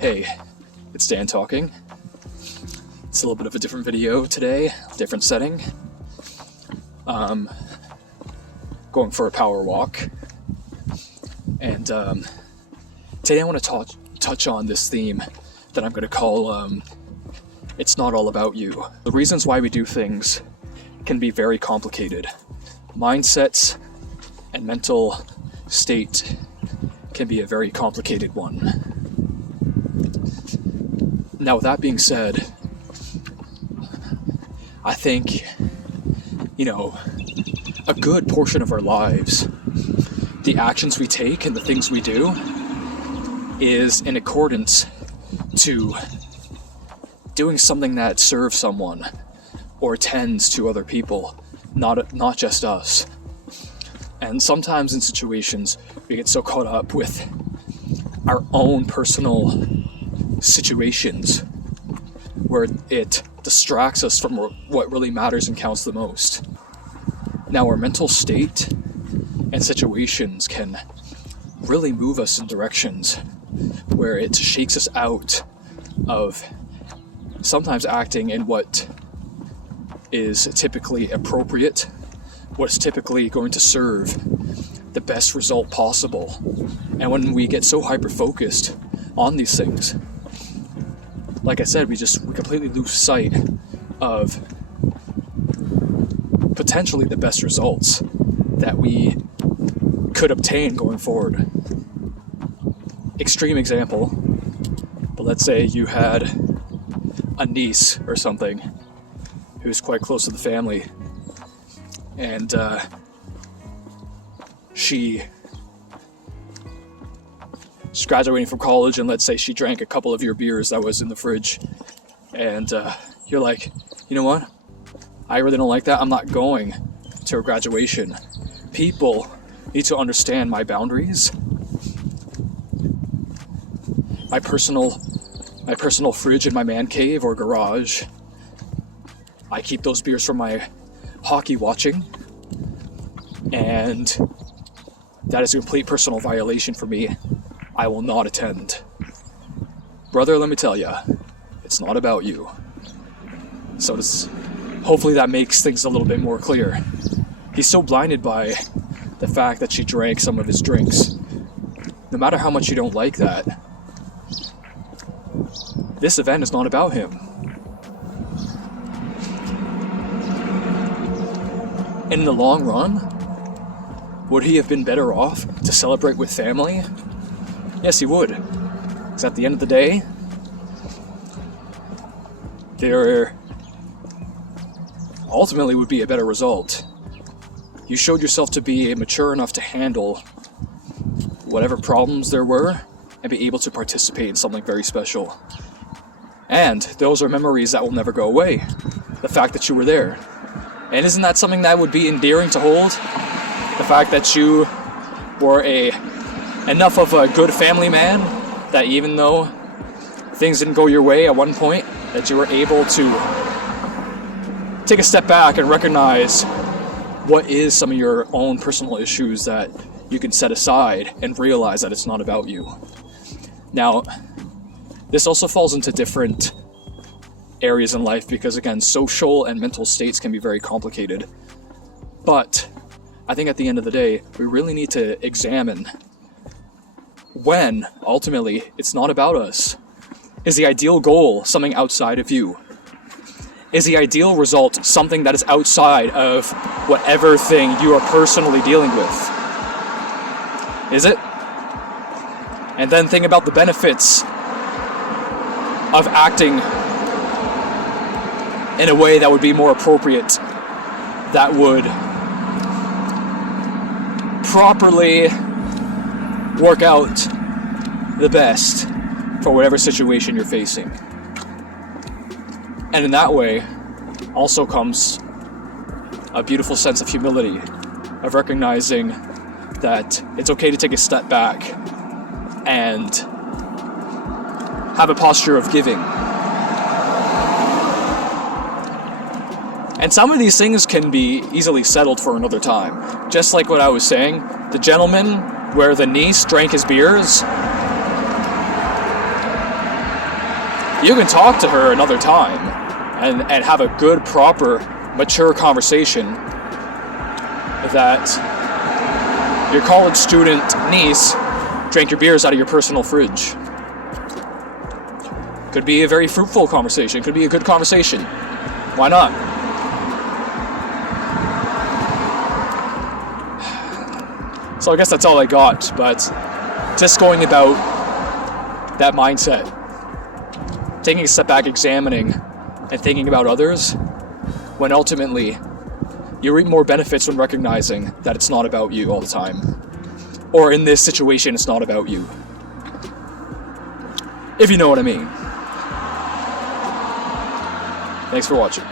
Hey, it's Dan talking. It's a little bit of a different video today, different setting. Going for a power walk. And today I want to touch on this theme that I'm going to call It's Not All About You. The reasons why we do things can be very complicated. Mindsets and mental state can be a very complicated one. Now, with that being said, I think, a good portion of our lives, the actions we take and the things we do is in accordance to doing something that serves someone or tends to other people, not just us. And sometimes in situations, we get so caught up with our own personal situations where it distracts us from what really matters and counts the most. Now, our mental state and situations can really move us in directions where it shakes us out of sometimes acting in what is typically appropriate, what's typically going to serve the best result possible. And when we get so hyper-focused on these things, like I said, we completely lose sight of potentially the best results that we could obtain going forward. Extreme example, but let's say you had a niece or something who's quite close to the family, and she's graduating from college, and let's say she drank a couple of your beers that was in the fridge, and you're like, you know what? I really don't like that. I'm not going to her graduation. People need to understand my boundaries. My personal fridge in my man cave or garage. I keep those beers from my hockey watching, and that is a complete personal violation for me. I will not attend. Brother, let me tell you, it's not about you. So hopefully that makes things a little bit more clear. He's so blinded by the fact that she drank some of his drinks. No matter how much you don't like that, this event is not about him. And in the long run, would he have been better off to celebrate with family? Yes, he would. Because at the end of the day, there ultimately would be a better result. You showed yourself to be mature enough to handle whatever problems there were and be able to participate in something very special. And those are memories that will never go away. The fact that you were there. And isn't that something that would be endearing to hold? The fact that you were enough of a good family man that even though things didn't go your way at one point, that you were able to take a step back and recognize what is some of your own personal issues that you can set aside and realize that it's not about you. Now, this also falls into different areas in life because, again, social and mental states can be very complicated. But I think at the end of the day, we really need to examine when, ultimately, it's not about us. Is the ideal goal something outside of you? Is the ideal result something that is outside of whatever thing you are personally dealing with? Is it? And then think about the benefits of acting in a way that would be more appropriate, that would properly work out the best for whatever situation you're facing. And in that way also comes a beautiful sense of humility, of recognizing that it's okay to take a step back and have a posture of giving. And some of these things can be easily settled for another time. Just like what I was saying, the gentleman where the niece drank his beers, You can talk to her another time and have a good, proper, mature conversation that your college student niece drank your beers out of your personal fridge. Could be a very fruitful conversation. Could be a good conversation. Why not? So I guess that's all I got, but just going about that mindset, taking a step back, examining, and thinking about others, when ultimately you reap more benefits when recognizing that it's not about you all the time. Or in this situation, it's not about you. If you know what I mean. Thanks for watching.